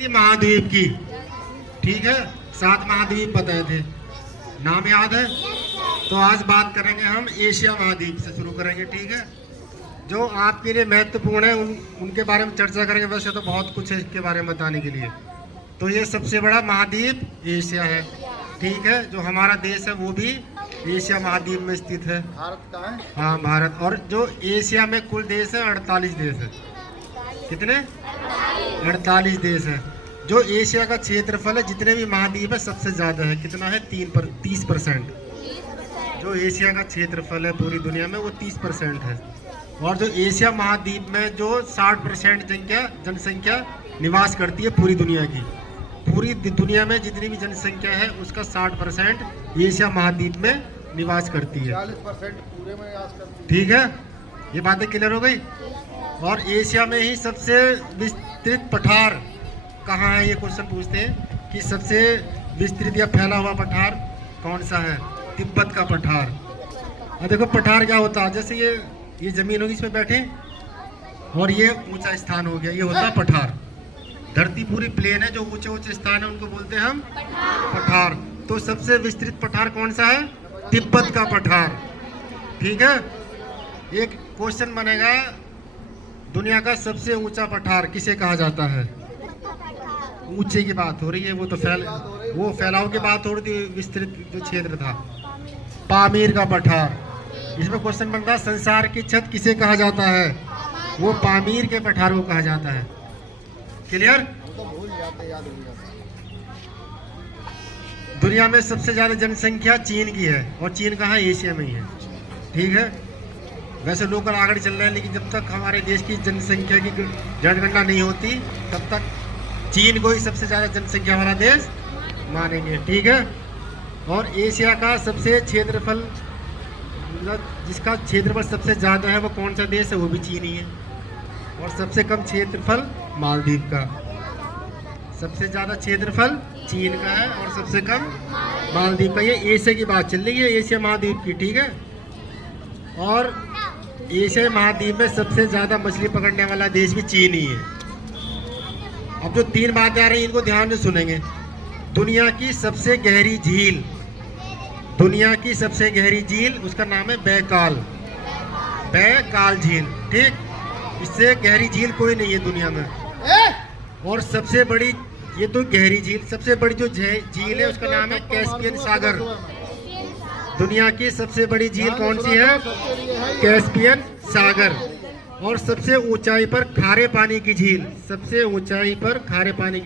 थी महाद्वीप की, ठीक है। 7 महाद्वीप बताए थे, नाम याद है? तो आज बात करेंगे हम एशिया महाद्वीप से शुरू करेंगे, ठीक है। जो आपके लिए महत्वपूर्ण है उनके बारे में चर्चा करेंगे। वैसे तो बहुत कुछ है इसके बारे में बताने के लिए। तो ये सबसे बड़ा महाद्वीप एशिया है, ठीक है। जो हमारा देश है वो भी एशिया महाद्वीप में स्थित है। भारत का है? हाँ, भारत। और जो एशिया में कुल देश है 48 देश है। कितने? 48 देश है। जो एशिया का क्षेत्रफल है जितने भी महाद्वीप है सबसे ज्यादा है। कितना है? 30%। जो एशिया का क्षेत्रफल है पूरी दुनिया में वो 30% है। और जो एशिया महाद्वीप में जो 60% जनसंख्या निवास करती है पूरी दुनिया की, पूरी दुनिया में जितनी भी जनसंख्या है उसका 60% एशिया महाद्वीप में निवास करती है। 40% पूरे में निवास करती है, ठीक है। ये बातें क्लियर हो गई। और एशिया में ही सबसे विस्तृत पठार कहाँ है? ये क्वेश्चन पूछते हैं कि सबसे विस्तृत या फैला हुआ पठार कौन सा है? तिब्बत का पठार। और देखो पठार क्या होता है, जैसे ये जमीन होगी, इसमें बैठे और ये ऊंचा स्थान हो गया, ये होता है पठार। धरती पूरी प्लेन है, जो ऊंचे ऊंचे स्थान है उनको बोलते हैं हम पठार। तो सबसे विस्तृत पठार कौन सा है? तिब्बत का पठार, ठीक है। एक क्वेश्चन बनेगा, दुनिया का सबसे ऊंचा पठार किसे कहा जाता है? ऊंचे की बात हो रही है, वो फैलाव की बात हो रही थी। विस्तृत जो क्षेत्र था, पामीर का पठार। इसमें क्वेश्चन बनता है, संसार की छत किसे कहा जाता है? वो पामीर के पठार को कहा जाता है। क्लियर? तो भूल जाते, याद हो जाता। दुनिया में सबसे ज्यादा जनसंख्या चीन की है, और चीन कहाँ है? एशिया में ही है, ठीक है। वैसे लोग आगे चल रहे हैं, लेकिन जब तक हमारे देश की जनसंख्या की जनगणना नहीं होती तब तक चीन को ही सबसे ज्यादा जनसंख्या वाला देश मानेंगे, ठीक है। और एशिया का सबसे क्षेत्रफल, जिसका क्षेत्रफल सबसे ज्यादा है वो कौन सा देश है? वो भी चीन ही है। और सबसे कम क्षेत्रफल मालदीव का। सबसे ज्यादा क्षेत्रफल चीन का है और सबसे कम मालदीव का। ये एशिया की बात चल रही है, एशिया महाद्वीप की, ठीक है। और एशिया महाद्वीप में सबसे ज्यादा मछली पकड़ने वाला देश भी चीन ही है। अब जो 3 बातें आ रही हैं इनको ध्यान से सुनेंगे। दुनिया की सबसे गहरी झील, दुनिया की सबसे गहरी झील, उसका नाम है बैकाल झील, ठीक। इससे गहरी झील कोई नहीं है दुनिया में। और सबसे बड़ी, ये तो गहरी झील, सबसे बड़ी जो झील है उसका नाम है कैस्पियन सागर। दुनिया की सबसे बड़ी झील कौन सी है? कैस्पियन सागर। और सबसे ऊंचाई पर खारे पानी की झील, सबसे ऊंचाई पर खारे पानी